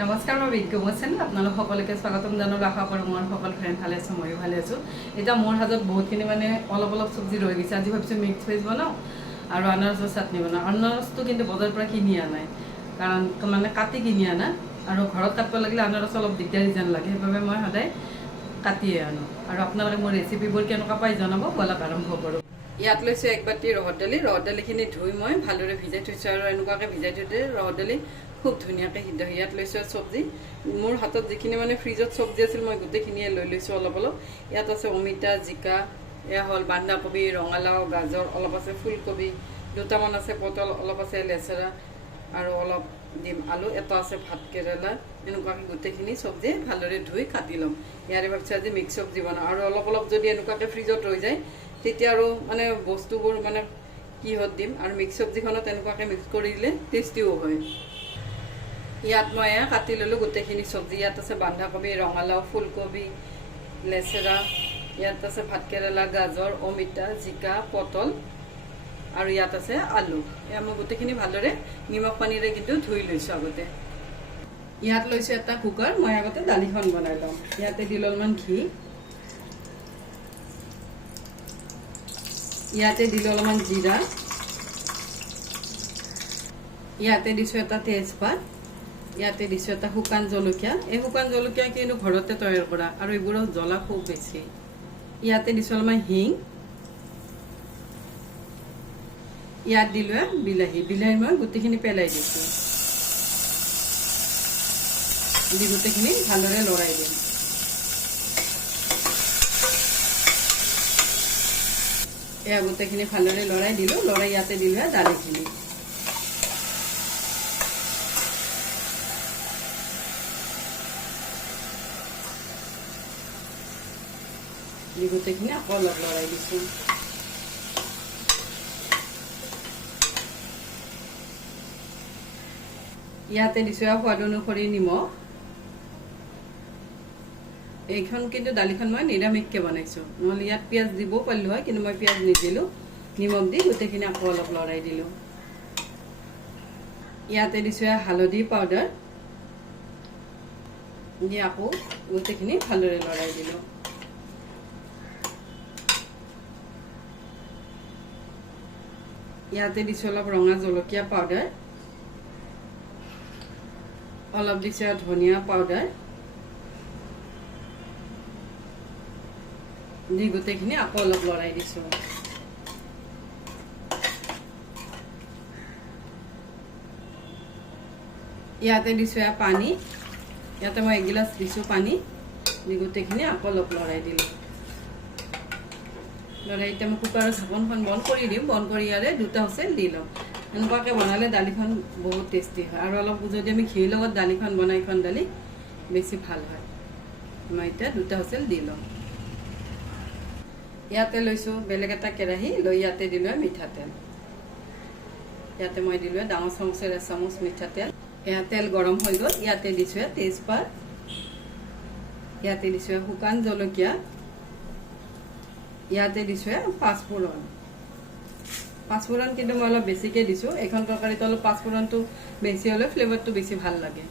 নমস্কাৰ, মই বিজ্ঞ বচ্চন। আপোনালোক সকলোকে স্বাগতম জনালোঁ। আশা কৰোঁ মোৰ সকলো ফ্ৰেণ্ড ভালে আছে, ময়ো ভালে আছোঁ। এতিয়া মোৰ হাতত বহুতখিনি অলপ চব্জি ৰৈ গৈছে। আজি ভাবিছোঁ মিক্স ভেজ বনাওঁ আৰু আনাৰসৰ চাটনি বনাওঁ। আনাৰসটো কিন্তু বজাৰৰ পৰা কিনি আনাই, কাৰণ কাটি কিনি আনা, আৰু ঘৰত কাটিব লাগিলে আনাৰস অলপ দিগদাৰী যেন লাগে, সেইবাবে মই সদায় কাটিয়ে আনো। আৰু আপোনালোকে মোৰ ৰেচিপিবোৰ কেনেকুৱা পাই জনাব। ব'লক আৰম্ভ কৰোঁ। ইয়াত লৈছোঁ 1 বাটি ৰহৰ দালি। ৰহৰ দালিখিনি ধুই মই ভালদৰে ভিজাই থৈছোঁ, আৰু এনেকুৱাকৈ ভিজাই থৈ দিয়ে ৰহৰ দালি খুব ধুনীয়াকৈ সিদ্ধ। ইয়াত লৈছোঁ চব্জি। মোৰ হাতত যিখিনি ফ্ৰিজত চব্জি আছিল মই গোটেইখিনিয়ে লৈ লৈছোঁ অলপ অলপ। ইয়াত আছে অমিতা, জিকা, এয়া হ'ল বন্ধাকবি, ৰঙালাও, গাজৰ, অলপ আছে ফুলকবি, দুটামান আছে পটল, অলপ আছে লেচেৰা, আৰু অলপ দিম আলু, এটা আছে ভাত কেৰেলা। এনেকুৱাকৈ গোটেইখিনি চব্জি ভালদৰে ধুই কাটি ল'ম। ইয়াৰে ভাবিছোঁ আজি মিক্স চব্জি বনাওঁ। আৰু অলপ অলপ যদি এনেকুৱাকৈ ফ্ৰিজত ৰৈ যায় তেতিয়া আৰু বস্তুবোৰ কিহত দিম, আৰু মিক্স চব্জিখনত এনেকুৱাকৈ মিক্স কৰি দিলে টেষ্টিও হয়। ইয়াত মই কাটি ল'লোঁ গোটেইখিনি চব্জি। ইয়াত আছে বন্ধাকবি, ৰঙালাও, ফুলকবি, লেচেৰা, ইয়াত আছে ভাতকেৰেলা, গাজৰ, অমিতা, জিকা, পটল, আৰু ইয়াত আছে আলু। এয়া মই গোটেইখিনি ভালদৰে নিমখ পানীৰে কিন্তু ধুই লৈছোঁ আগতে। ইয়াত লৈছোঁ এটা কুকাৰ। মই আগতে দালিখন বনাই লওঁ। ইয়াতে দিলোঁ অলপমান ঘি, ইয়াতে দিলোঁ অলপমান জিৰা, ইয়াতে দিছোঁ এটা তেজপাত, ইয়াতে দিছোঁ এটা শুকান জলকীয়া। এই শুকান জলকীয়া কিন্তু ঘৰতে তৈয়াৰ কৰা, আৰু এইবোৰৰ জ্বলা খুব বেছি। ইয়াতে দিছোঁ অলপমান হিং, ইয়াত দিলোঁ বিলাহী। বিলাহী মই গোটেইখিনি পেলাই দিছোঁ, দি গোটেইখিনি ভালদৰে লৰাই দিম। এয়া গোটেইখিনি ভালদৰে লৰাই দিলোঁ। লৰাই ইয়াতে দিলোঁ দালিখিনি। দি গোটেইখিনি আকৌ অলপ লৰাই দিছোঁ। ইয়াতে দিছোঁ সোৱাদ অনুসৰি নিমখ। এইখন কিন্তু দালিখন মই নিৰামিষকৈ বনাইছোঁ, নহ'লে ইয়াত পিঁয়াজ দিবও পাৰিলোঁ হয়, কিন্তু মই পিঁয়াজ নিদিলোঁ। নিমখ দি গোটেইখিনি আকৌ অলপ লৰাই দিলোঁ। ইয়াতে দিছোঁ হালধি পাউডাৰ, দি আকৌ গোটেইখিনি ভালদৰে লৰাই দিলোঁ। ইয়াতে দিছোঁ অলপ ৰঙা জলকীয়া পাউডাৰ, অলপ দিছোঁ ধনিয়া পাউডাৰ, দি গোটেইখিনি আকৌ অলপ লৰাই দিছোঁ। ইয়াতে দিছোঁ পানী। ইয়াতে মই 1 গিলাচ দিছোঁ পানী, দি গোটেইখিনি আকৌ অলপ লৰাই দিলোঁ। লৰাই এতিয়া মই কুকাৰৰ ঢাকনখন বন্ধ কৰি দিম। বন্ধ কৰি ইয়াৰে 2টা হুইচেল দি ল'ম। এনেকুৱাকৈ বনালে দালিখন বহুত টেষ্টি হয়, আৰু অলপ যদি আমি ঘিৰ লগত দালিখন বনাই, এইখন দালি বেছি ভাল হয়। মই এতিয়া 2টা হুইচেল দি ল'ম। ইয়াতে লৈছোঁ বেলেগ এটা কেৰাহী লৈ, ইয়াতে দিলোঁ মিঠাতেল। ইয়াতে মই দিলোঁ ডাঙৰ চামুচেৰে 1 চামুচ মিঠাতেল। এয়া তেল গৰম হৈ গ'ল। ইয়াতে দিছোঁ তেজপাত, ইয়াতে দিছোঁ শুকান জলকীয়া, ইয়াতে দিছোঁ পাঁচফোৰণ। পাঁচফোৰণ কিন্তু মই অলপ বেছিকৈ দিছোঁ। এইখন তৰকাৰীত অলপ পাঁচফোৰণটো বেছি হ'লে ফ্লেভাৰটো বেছি ভাল লাগে।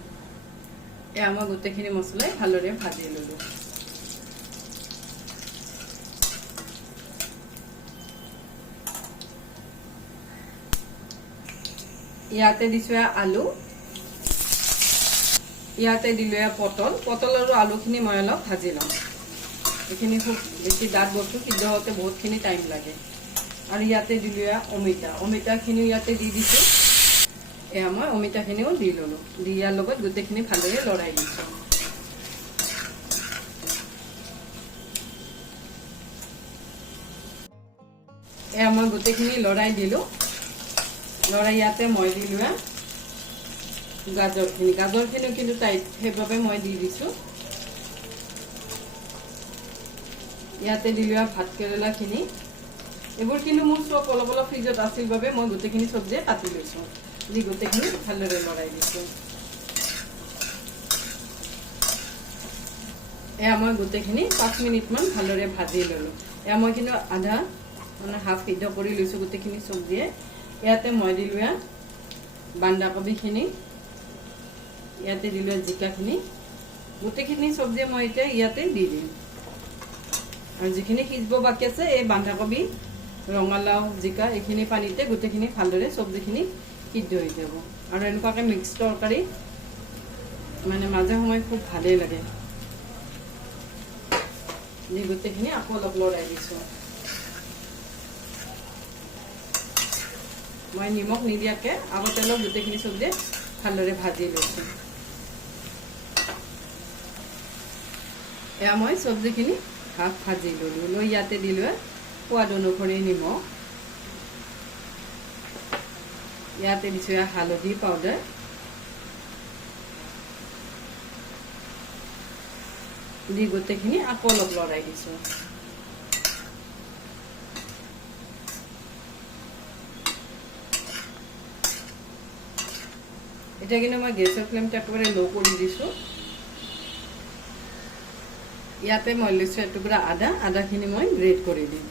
এয়া মই গোটেইখিনি মছলাই ভালদৰে ভাজি ল'লোঁ। ইয়াতে দিছোঁ আলু, ইয়াতে দিলোঁ পটল। পটল আৰু আলুখিনি মই অলপ ভাজি ল'ম। এইখিনি খুব বেছি ডাঠ বস্তু, সিদ্ধ হওঁতে বহুতখিনি টাইম লাগে। আৰু ইয়াতে দিলোঁ অমিতা। অমিতাখিনিও ইয়াতে দি দিছোঁ। এয়া মই অমিতাখিনিও দি ল'লোঁ। দি ইয়াৰ লগত গোটেইখিনি ভালদৰে লৰাই দিছোঁ। এয়া মই গোটেইখিনি লৰাই দিলোঁ। লৰাই ইয়াতে মই দিলোঁ গাজৰখিনি। গাজৰখিনিও কিন্তু টাইট, সেইবাবে মই দি দিছোঁ। ইয়াতে দিলোঁ ভাত কেৰেলাখিনি। এইবোৰ কিন্তু মোৰ চব অলপ অলপ ফ্ৰিজত আছিল বাবে মই গোটেইখিনি চব্জিয়ে কাটি লৈছোঁ। দি গোটেইখিনি ভালদৰে লৰাই দিছোঁ। এয়া মই গোটেইখিনি 5 মিনিটমান ভালদৰে ভাজি ল'লোঁ। এয়া মই কিন্তু আধা হাফ সিদ্ধ কৰি লৈছোঁ গোটেইখিনি চব্জিয়ে। ইয়াতে মই দিলোঁ বন্ধাকবিখিনি, ইয়াতে দিলোঁ জিকাখিনি গোটেইখিনি চব্জি মই এতিয়া ইয়াতে দি দিম আৰু যিখিনি সিজিব বাকী আছে এই বন্ধাকবি ৰঙালাও জিকা এইখিনি পানীতে গোটেইখিনি ভালদৰে চব্জিখিনি সিদ্ধ হৈ যাব আৰু এনেকুৱাকৈ মিক্স তৰকাৰী মানে মাজে সময়ে খুব ভালেই লাগে দি গোটেইখিনি আকৌ অলপ লৰাই দিছোঁ মই নিমখ নিদিয়াকৈ আগতে অলপ গোটেইখিনি চব্জি ভালদৰে ভাজি লৈছোঁ এয়া মই চব্জিখিনি হাফ ভাজি ল'লোঁ লৈ ইয়াতে দিলোঁ সোৱাদ অনুসৰি নিমখ ইয়াতে দিছোঁ হালধি পাউডাৰ দি গোটেইখিনি আকৌ অলপ লৰাই দিছোঁ এতিয়া কিন্তু মই গেছৰ ফ্লেমটো একেবাৰে ল' কৰি দিছোঁ ইয়াতে মই লৈছোঁ এটুকুৰা আদাখিনি মই গ্ৰেট কৰি দিম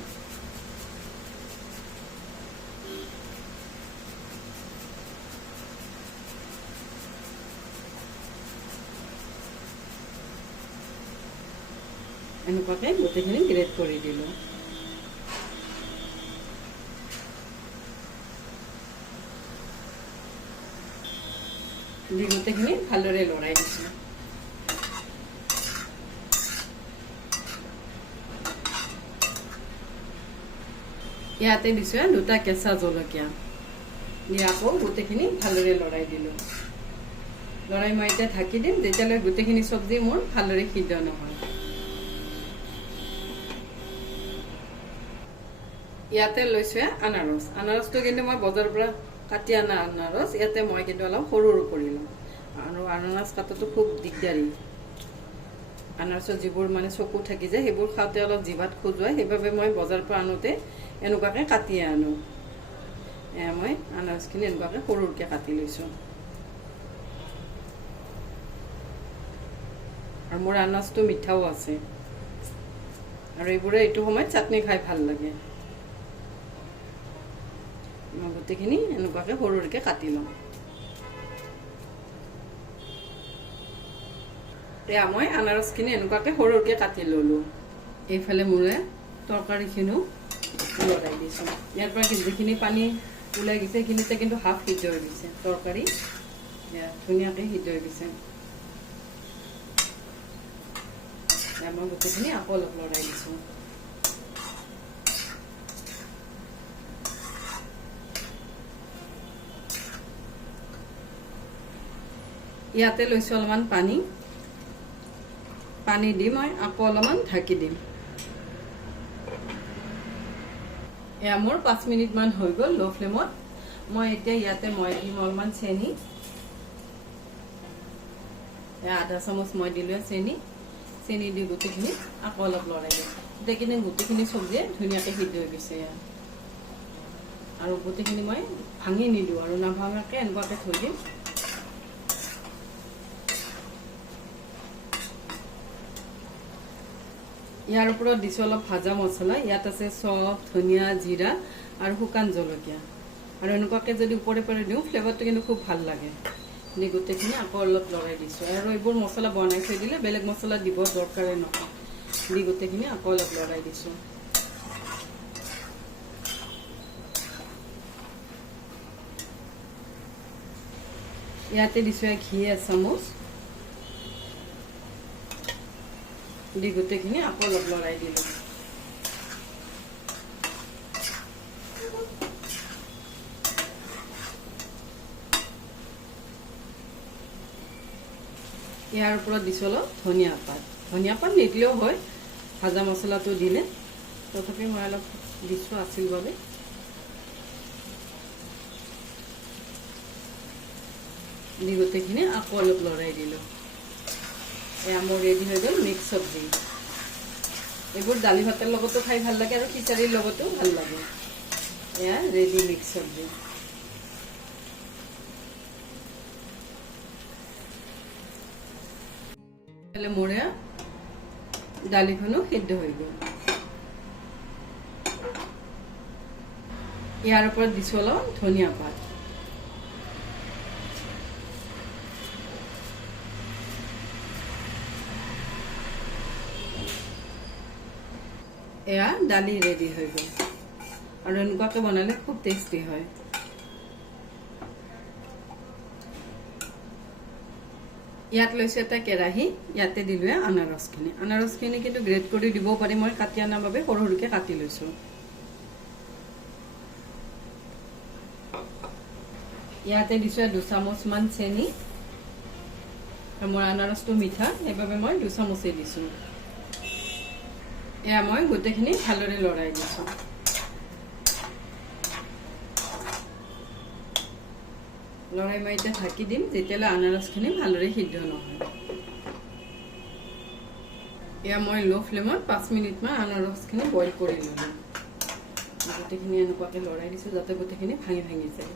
এনেকুৱাকৈ গোটেইখিনি গ্ৰেট কৰি দিলোঁ দি গোটেইখিনি ভালদৰে লৰাই দিছোঁ ইয়াতে দিছোঁ দুটা কেঁচা জলকীয়া দি আকৌ গোটেইখিনি ভালদৰে লৰাই দিলোঁ লৰাই মই এতিয়া ঢাকি দিম যেতিয়ালৈ গোটেইখিনি চব্জি মোৰ ভালদৰে সিদ্ধ নহয় ইয়াতে লৈছোঁ আনাৰসটো কিন্তু মই বজাৰৰ পৰা কাটি আনা আনাৰস ইয়াতে মই কিন্তু অলপ সৰু সৰু কৰিলোঁ আৰু আনাৰস কাটাটো খুব দিগদাৰী আনাৰসৰ যিবোৰ মানে চকু থাকি যায় সেইবোৰ খাওঁতে অলপ জিভাত খজুৱাই সেইবাবে মই বজাৰৰ পৰা আনোতে এনেকুৱাকৈ কাটি আনো মই আনাৰসখিনি এনেকুৱাকৈ সৰু সৰুকৈ কাটি লৈছোঁ আৰু মোৰ আনাৰসটো মিঠাও আছে আৰু এইবোৰে এইটো সময়ত চাটনি খাই ভাল লাগে মই গোটেইখিনি এনেকুৱাকৈ সৰু সৰুকৈ কাটি লওঁ এয়া মই আনাৰসখিনি এনেকুৱাকৈ সৰু সৰুকৈ কাটি ল'লোঁ এইফালে মোৰে তৰকাৰীখিনিও লৰাই দিছোঁ ইয়াৰ পৰা যিখিনি পানী ওলাই গৈছে সেইখিনিতে কিন্তু হাফ সিদ্ধ হৈ গৈছে তৰকাৰী ধুনীয়াকৈ সিদ্ধ হৈ গৈছে মই গোটেইখিনি আকৌ অলপ লৰাই দিছোঁ ইয়াতে লৈছোঁ অলপমান পানী দি মই আকৌ অলপমান ঢাকি দিম এয়া মোৰ 5 মিনিটমান হৈ গ'ল ল' ফ্লেমত মই এতিয়া ইয়াতে মই দিম অলপমান চেনি আধা চামুচ মই দিলোঁ চেনি দি গোটেইখিনি আকৌ অলপ লৰাই দিম গোটেইখিনি চব্জি ধুনীয়াকৈ সিদ্ধ হৈ গৈছে আৰু গোটেইখিনি মই ভাঙি নিদিওঁ আৰু নাভাঙাকৈ এনেকুৱাকৈ থৈ দিম ইয়াৰ ওপৰত দিছোঁ অলপ ভাজা মছলা ইয়াত আছে চফ ধনিয়া জিৰা আৰু শুকান জলকীয়া আৰু এনেকুৱাকৈ যদি ওপৰে ওপৰে দিওঁ ফ্লেভাৰটো কিন্তু খুব ভাল লাগে দি গোটেইখিনি আকৌ অলপ লৰাই দিছোঁ আৰু এইবোৰ মছলা বনাই থৈ দিলে বেলেগ মছলা দিব দৰকাৰে নহয় দি গোটেইখিনি আকৌ অলপ লৰাই দিছোঁ ইয়াতে দিছোঁ ঘি এচামুচ দি গোটেইখিনি আকৌ অলপ লৰাই দিলোঁ ইয়াৰ ওপৰত দিছোঁ অলপ ধনিয়া পাত নিদিলেও হয় ভাজা মছলাটো দিলে তথাপি মই অলপ দিছোঁ আছিল বাবে দি গোটেইখিনি আকৌ অলপ লৰাই দিলোঁ এয়া মোৰ ৰেডি হৈ গ'ল মিক্স চব্জি এইবোৰ দালি ভাতৰ লগতো খাই ভাল লাগে আৰু খিচাৰীৰ লগতো ভাল লাগে এয়া ৰেডি মিক্স চব্জি মোৰ দালিখনো সিদ্ধ হৈ গ'ল ইয়াৰ ওপৰত দিছোঁ অলপ ধনিয়া পাত এয়া দালি ৰেডি হৈ গ'ল আৰু এনেকুৱাকৈ বনালে খুব টেষ্টি হয়। ইয়াত লৈছোঁ এটা কেৰাহী, ইয়াতে দিলোঁ আনাৰসখিনি। আনাৰসখিনি কিন্তু গ্ৰেট কৰি দিবও পাৰি, মই কাটি অনাৰ বাবে সৰু সৰুকৈ কাটি লৈছোঁ। ইয়াতে দিছোঁ 2 চামুচমান চেনি, মোৰ আনাৰসটো মিঠা সেইবাবে মই 2 চামুচেই দিছোঁ। এয়া মই গোটেইখিনি ভালদৰে লৰাই দিছোঁ। লৰাই মই এতিয়া ঢাকি দিম যেতিয়ালৈ আনাৰসখিনি ভালদৰে সিদ্ধ নহয়। এয়া মই ল' ফ্লেমত 5 মিনিটমান আনাৰসখিনি বইল কৰি ল'লোঁ। গোটেইখিনি এনেকুৱাকৈ লৰাই দিছোঁ যাতে গোটেইখিনি ভাঙি ভাঙি যায়।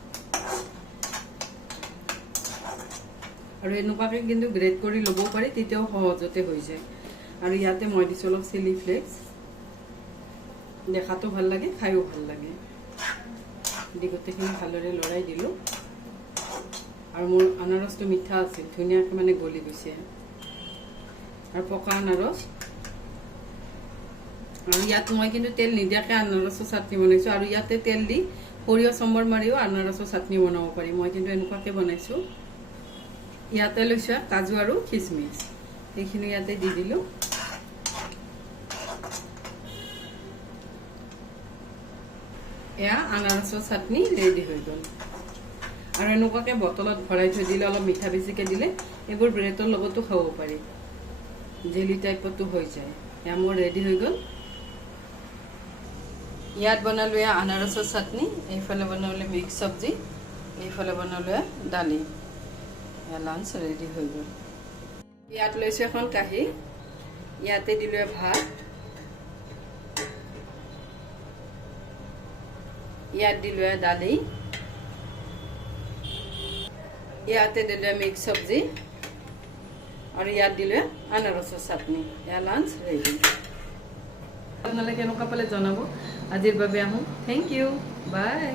আৰু এনেকুৱাকৈ কিন্তু গ্ৰেট কৰি ল'বও পাৰি, তেতিয়াও সহজতে হৈ যায়। আৰু ইয়াতে মই দিছোঁ অলপ চিলি ফ্লেক্স, দেখাতো ভাল লাগে, খায়ো ভাল লাগে। দি গোটেইখিনি ভালদৰে লৰাই দিলোঁ। আৰু মোৰ আনাৰসটো মিঠা আছিল, ধুনীয়াকৈ মানে গলি গৈছে। আৰু পকা আনাৰস। আৰু ইয়াত মই কিন্তু তেল নিদিয়াকৈ আনাৰসৰ চাটনি বনাইছোঁ। আৰু ইয়াতে তেল দি সৰিয়হ চম্বৰ মাৰিও আনাৰসৰ চাটনি বনাব পাৰি, মই কিন্তু এনেকুৱাকৈ বনাইছোঁ। ইয়াতে লৈছোঁ কাজু আৰু খিচমিচ, সেইখিনি ইয়াতে দি দিলোঁ। এয়া আনাৰসৰ চাটনি ৰেডি হৈ গ'ল। আৰু এনেকুৱাকৈ বটলত ভৰাই থৈ দিলে, অলপ মিঠা বেছিকৈ দিলে এইবোৰ ব্ৰেডৰ লগতো খাব পাৰি, জেলি টাইপতো হৈ যায়। এয়া মোৰ ৰেডি হৈ গ'ল। ইয়াত বনালোঁ এয়া আনাৰসৰ চাটনি, এইফালে বনালোঁ মিক্স চব্জি, এইফালে বনালোঁ দালি। এয়া লাঞ্চ ৰেডি হৈ গ'ল। ইয়াত লৈছোঁ এখন কাঁহী, ইয়াতে দিলোঁ ভাত, ইয়াত দিলোঁ দালি, ইয়াতে দিলোঁ মিক্স চব্জি, আৰু ইয়াত দিলোঁ আনাৰসৰ চাটনি। এয়া লাঞ্চ ৰেডি। আপোনালোকে কেনেকুৱা পালে জনাব। আজিৰ বাবে আহোঁ, থেংক ইউ, বাই।